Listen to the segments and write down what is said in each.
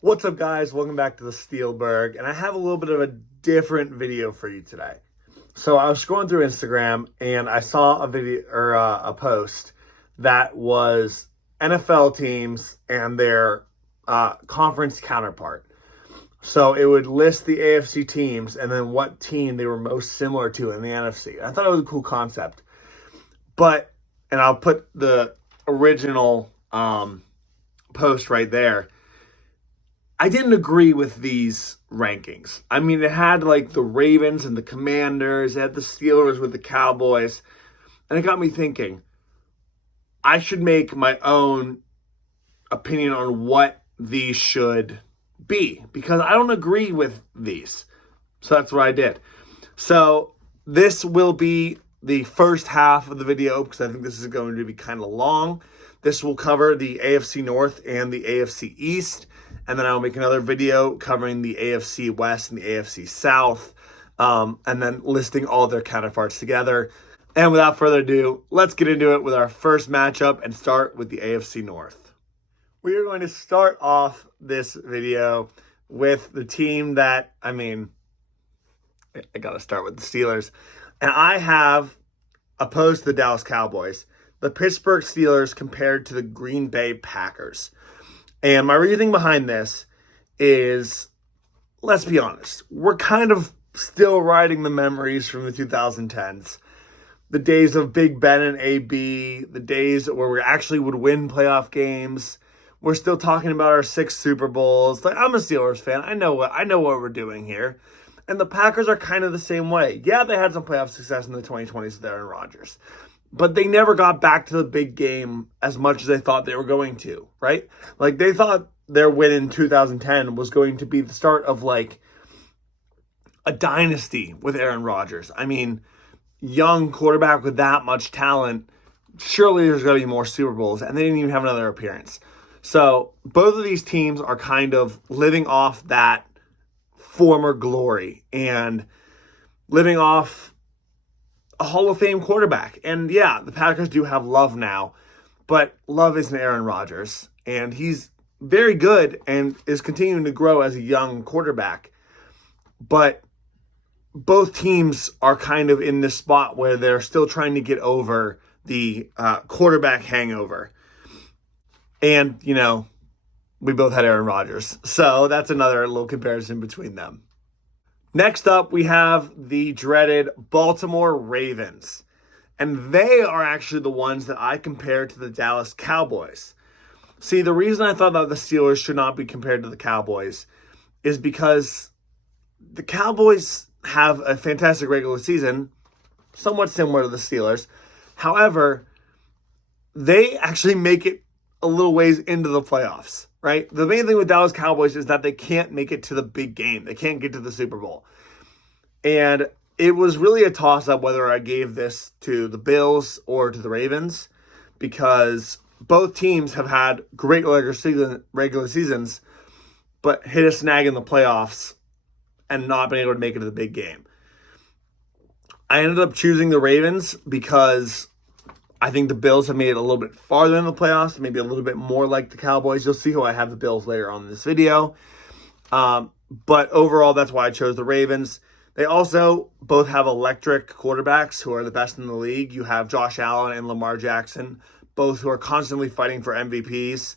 What's up, guys? Welcome back to the Steelburgh, and I have a little bit of a different video for you today. So I was scrolling through Instagram and I saw a video or a post that was NFL teams and their conference counterpart. So it would list the AFC teams and then what team they were most similar to in the NFC. I thought it was a cool concept, and I'll put the original post right there. I didn't agree with these rankings. I mean, it had like the Ravens and the Commanders, it had the Steelers with the Cowboys, and it got me thinking, I should make my own opinion on what these should be because I don't agree with these. So that's what I did. So this will be the first half of the video because I think this is going to be kind of long. This will cover the AFC North and the AFC East. And then I'll make another video covering the AFC West and the AFC South, and then listing all their counterparts together. And without further ado, let's get into it with our first matchup and start with the AFC North. We are going to start off this video with the team that, I got to start with the Steelers. And I have opposed the Dallas Cowboys, the Pittsburgh Steelers compared to the Green Bay Packers. And my reasoning behind this is, let's be honest, we're kind of still riding the memories from the 2010s. The days of Big Ben and AB, the days where we actually would win playoff games. We're still talking about our 6 Super Bowls. Like, I'm a Steelers fan. I know what we're doing here. And the Packers are kind of the same way. Yeah, they had some playoff success in the 2020s with Aaron Rodgers. But they never got back to the big game as much as they thought they were going to, right? Like, they thought their win in 2010 was going to be the start of, like, a dynasty with Aaron Rodgers. I mean, young quarterback with that much talent, surely there's going to be more Super Bowls, and they didn't even have another appearance. So both of these teams are kind of living off that former glory and living off a Hall of Fame quarterback. And yeah, the Packers do have Love now, but Love isn't Aaron Rodgers. And he's very good and is continuing to grow as a young quarterback. But both teams are kind of in this spot where they're still trying to get over the quarterback hangover. And, we both had Aaron Rodgers. So that's another little comparison between them. Next up, we have the dreaded Baltimore Ravens. And they are actually the ones that I compared to the Dallas Cowboys. See, the reason I thought that the Steelers should not be compared to the Cowboys is because the Cowboys have a fantastic regular season, somewhat similar to the Steelers. However, they actually make it a little ways into the playoffs. Right? The main thing with Dallas Cowboys is that they can't make it to the big game. They can't get to the Super Bowl. And it was really a toss-up whether I gave this to the Bills or to the Ravens because both teams have had great regular seasons but hit a snag in the playoffs and not been able to make it to the big game. I ended up choosing the Ravens because I think the Bills have made it a little bit farther in the playoffs, maybe a little bit more like the Cowboys. You'll see how I have the Bills later on in this video. But overall, that's why I chose the Ravens. They also both have electric quarterbacks who are the best in the league. You have Josh Allen and Lamar Jackson, both who are constantly fighting for MVPs.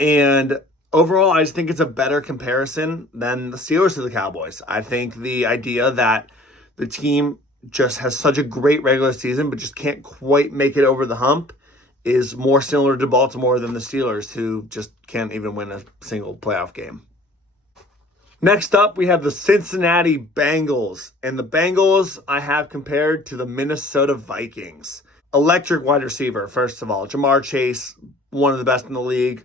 And overall, I just think it's a better comparison than the Steelers to the Cowboys. I think the idea that the team just has such a great regular season but just can't quite make it over the hump is more similar to Baltimore than the Steelers, who just can't even win a single playoff game. Next up, we have the Cincinnati Bengals. And the Bengals I have compared to the Minnesota Vikings. Electric wide receiver, first of all. Jamar Chase, one of the best in the league.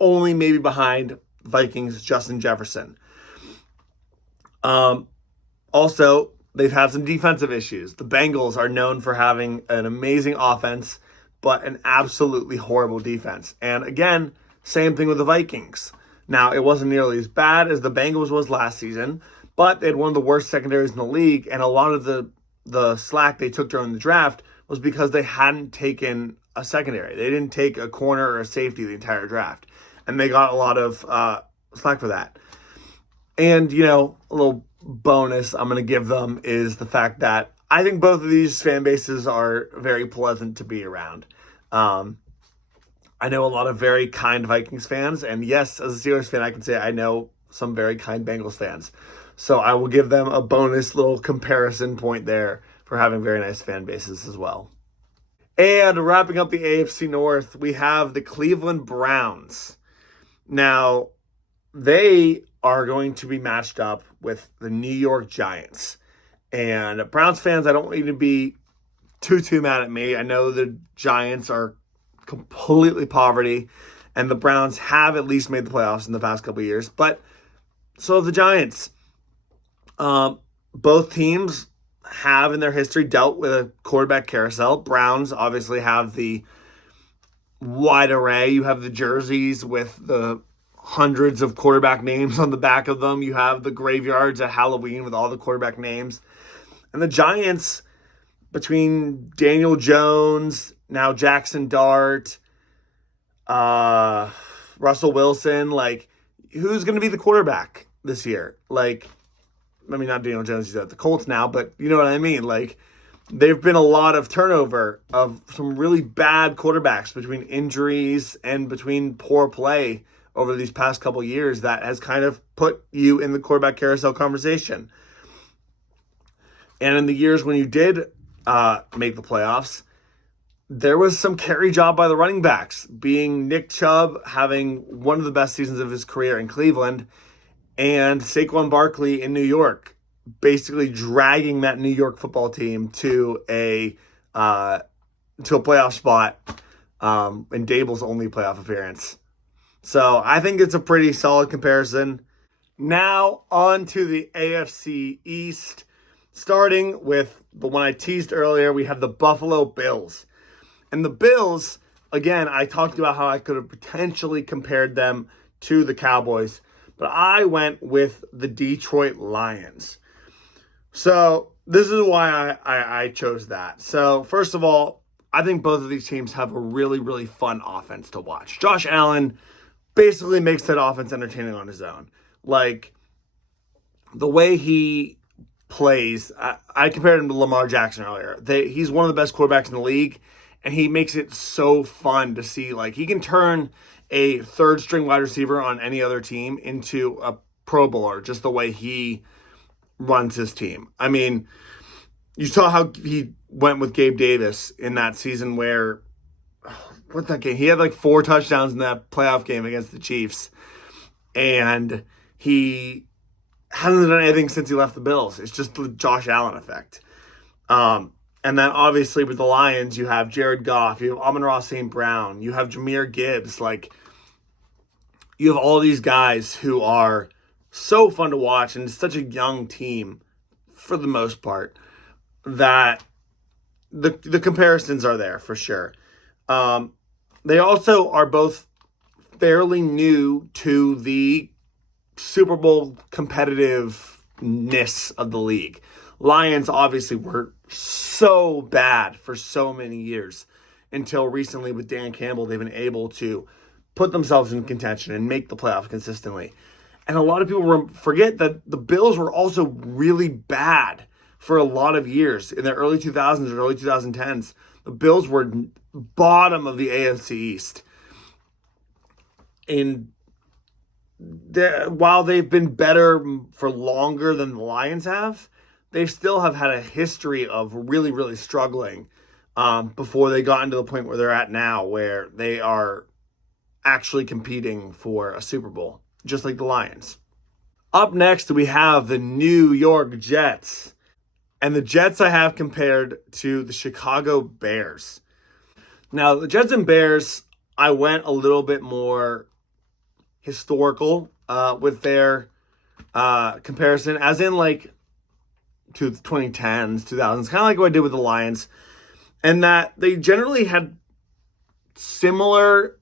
Only maybe behind Vikings' Justin Jefferson. Also, they've had some defensive issues. The Bengals are known for having an amazing offense, but an absolutely horrible defense. And again, same thing with the Vikings. Now, it wasn't nearly as bad as the Bengals was last season, but they had one of the worst secondaries in the league, and a lot of the slack they took during the draft was because they hadn't taken a secondary. They didn't take a corner or a safety the entire draft. And they got a lot of slack for that. And, a little bonus I'm going to give them is the fact that I think both of these fan bases are very pleasant to be around. I know a lot of very kind Vikings fans. And yes, as a Steelers fan, I can say I know some very kind Bengals fans. So I will give them a bonus little comparison point there for having very nice fan bases as well. And wrapping up the AFC North, we have the Cleveland Browns. Now, they are going to be matched up with the New York Giants. And Browns fans, I don't want you to be too mad at me. I know the Giants are completely poverty, and the Browns have at least made the playoffs in the past couple of years. But so have the Giants. Both teams have in their history dealt with a quarterback carousel. Browns obviously have the wide array. You have the jerseys with the hundreds of quarterback names on the back of them. You have the graveyards at Halloween with all the quarterback names. And the Giants, between Daniel Jones, now Jackson Dart, Russell Wilson, who's going to be the quarterback this year? Not Daniel Jones, he's at the Colts now, but you know what I mean? They've been a lot of turnover of some really bad quarterbacks between injuries and between poor play over these past couple years that has kind of put you in the quarterback carousel conversation. And in the years when you did make the playoffs, there was some carry job by the running backs, being Nick Chubb having one of the best seasons of his career in Cleveland, and Saquon Barkley in New York, basically dragging that New York football team to a playoff spot in Dable's only playoff appearance. So I think it's a pretty solid comparison. Now on to the AFC East. Starting with the one I teased earlier, we have the Buffalo Bills. And the Bills, again, I talked about how I could have potentially compared them to the Cowboys, but I went with the Detroit Lions. So this is why I chose that. So first of all, I think both of these teams have a really, really fun offense to watch. Josh Allen basically makes that offense entertaining on his own. The way he plays, I compared him to Lamar Jackson earlier. He's one of the best quarterbacks in the league, and he makes it so fun to see. He can turn a third-string wide receiver on any other team into a Pro Bowler, just the way he runs his team. I mean, you saw how he went with Gabe Davis in that season where, what's that game? He had 4 touchdowns in that playoff game against the Chiefs, and he hasn't done anything since he left the Bills. It's just the Josh Allen effect. And then obviously with the Lions, you have Jared Goff, you have Amon-Ra St. Brown, you have Jahmyr Gibbs. You have all these guys who are so fun to watch, and it's such a young team for the most part that the comparisons are there for sure. They also are both fairly new to the Super Bowl competitiveness of the league. Lions obviously were so bad for so many years until recently with Dan Campbell. They've been able to put themselves in contention and make the playoffs consistently. And a lot of people forget that the Bills were also really bad for a lot of years. In the early 2000s or early 2010s, the Bills were bottom of the AFC East. And while they've been better for longer than the Lions have, they still have had a history of really, really struggling before they got into the point where they're at now, where they are actually competing for a Super Bowl, just like the Lions. Up next, we have the New York Jets. And the Jets I have compared to the Chicago Bears. Now, the Jets and Bears, I went a little bit more historical with their comparison, as in to the 2010s, 2000s, kind of like what I did with the Lions, and that they generally had similar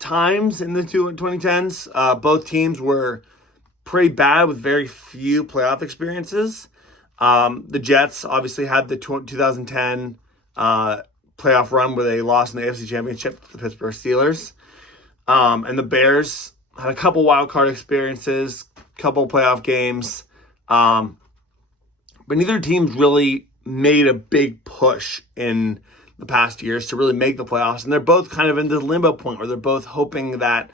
times in the 2010s. Both teams were pretty bad with very few playoff experiences. The Jets obviously had the 2010 playoff run where they lost in the AFC Championship to the Pittsburgh Steelers. And the Bears had a couple wild card experiences, couple playoff games. But neither team's really made a big push in the past years to really make the playoffs. And they're both kind of in the limbo point where they're both hoping that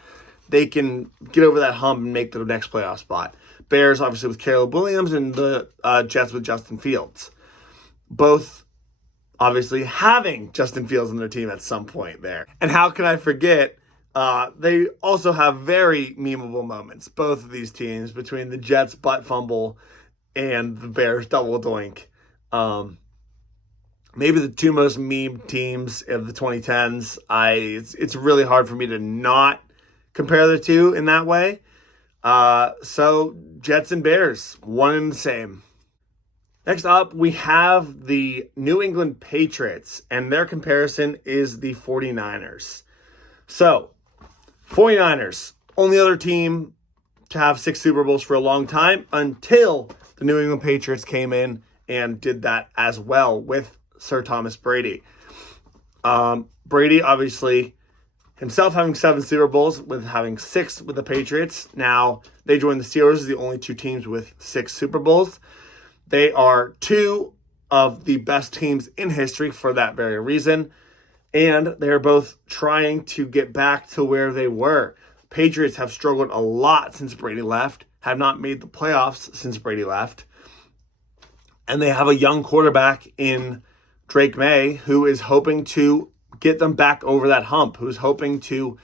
they can get over that hump and make the next playoff spot. Bears, obviously, with Caleb Williams, and the Jets with Justin Fields. Both, obviously, having Justin Fields on their team at some point there. And how can I forget, they also have very memeable moments, both of these teams, between the Jets' butt fumble and the Bears' double doink. Maybe the two most memed teams of the 2010s. It's really hard for me to not compare the two in that way. So Jets and Bears, one and the same. Next up, we have the New England Patriots, and their comparison is the 49ers. So, 49ers, only other team to have 6 Super Bowls for a long time until the New England Patriots came in and did that as well with Sir Thomas Brady. Brady, obviously, himself having 7 Super Bowls, with having 6 with the Patriots. Now, they joined the Steelers as the only 2 teams with 6 Super Bowls. They are 2 of the best teams in history for that very reason. And they're both trying to get back to where they were. Patriots have struggled a lot since Brady left, have not made the playoffs since Brady left. And they have a young quarterback in Drake May who is hoping to get them back over that hump, who's hoping to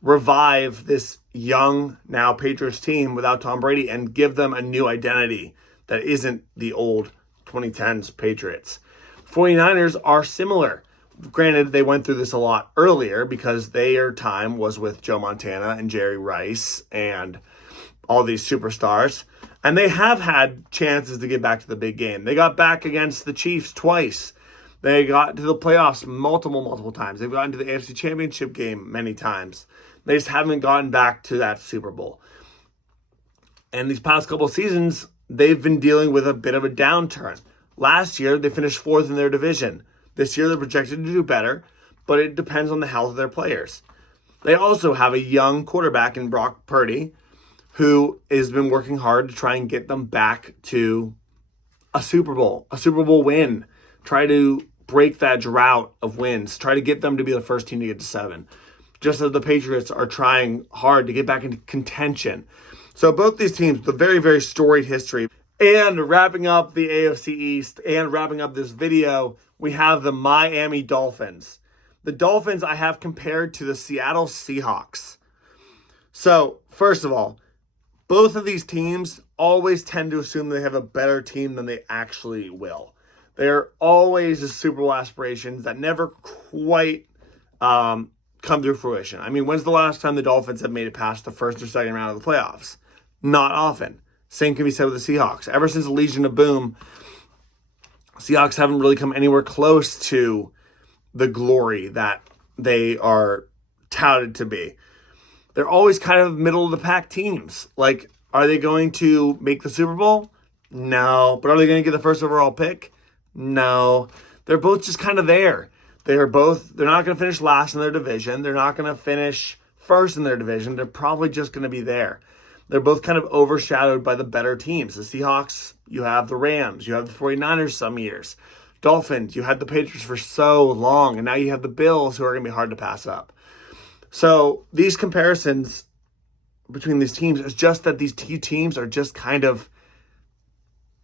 revive this young, now Patriots team without Tom Brady and give them a new identity that isn't the old 2010s Patriots. 49ers are similar. Granted, they went through this a lot earlier because their time was with Joe Montana and Jerry Rice and all these superstars. And they have had chances to get back to the big game. They got back against the Chiefs twice. They got to the playoffs multiple times. They've gotten to the AFC Championship game many times. They just haven't gotten back to that Super Bowl. And these past couple seasons, they've been dealing with a bit of a downturn. Last year, they finished 4th in their division. This year, they're projected to do better, but it depends on the health of their players. They also have a young quarterback in Brock Purdy who has been working hard to try and get them back to a Super Bowl win. Try to break that drought of wins. Try to get them to be the first team to get to 7. Just as the Patriots are trying hard to get back into contention. So both these teams with a very, very storied history. And wrapping up the AFC East and wrapping up this video, we have the Miami Dolphins. The Dolphins I have compared to the Seattle Seahawks. So, first of all, both of these teams always tend to assume they have a better team than they actually will. They're always the Super Bowl aspirations that never quite come to fruition. I mean, when's the last time the Dolphins have made it past the first or second round of the playoffs? Not often. Same can be said with the Seahawks. Ever since the Legion of Boom, Seahawks haven't really come anywhere close to the glory that they are touted to be. They're always kind of middle of the pack teams. Like, are they going to make the Super Bowl? No. But are they going to get the first overall pick? No. They're both just kind of there. They're not going to finish last in their division. They're not going to finish first in their division. They're probably just going to be there. They're both kind of overshadowed by the better teams. The Seahawks, you have the Rams, you have the 49ers some years. Dolphins, you had the Patriots for so long, and now you have the Bills, who are going to be hard to pass up. So these comparisons between these teams is just that these two teams are just kind of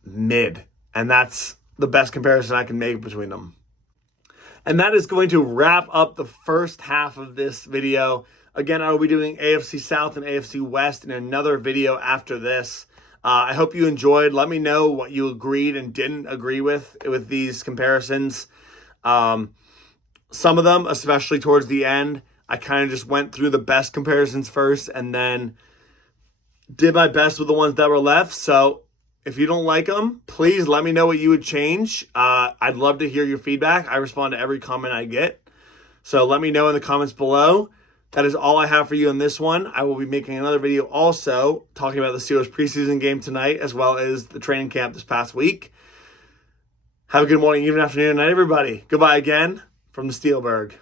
mid, and that's the best comparison I can make between them. And that is going to wrap up the first half of this video. Again, I will be doing AFC South and AFC West in another video after this. I hope you enjoyed. Let me know what you agreed and didn't agree with these comparisons. Some of them, especially towards the end, I kind of just went through the best comparisons first and then did my best with the ones that were left. So if you don't like them, please let me know what you would change. I'd love to hear your feedback. I respond to every comment I get. So let me know in the comments below. That is all I have for you in this one. I will be making another video also talking about the Steelers preseason game tonight, as well as the training camp this past week. Have a good morning, evening, afternoon, night, everybody. Goodbye again. from the Steelburgh.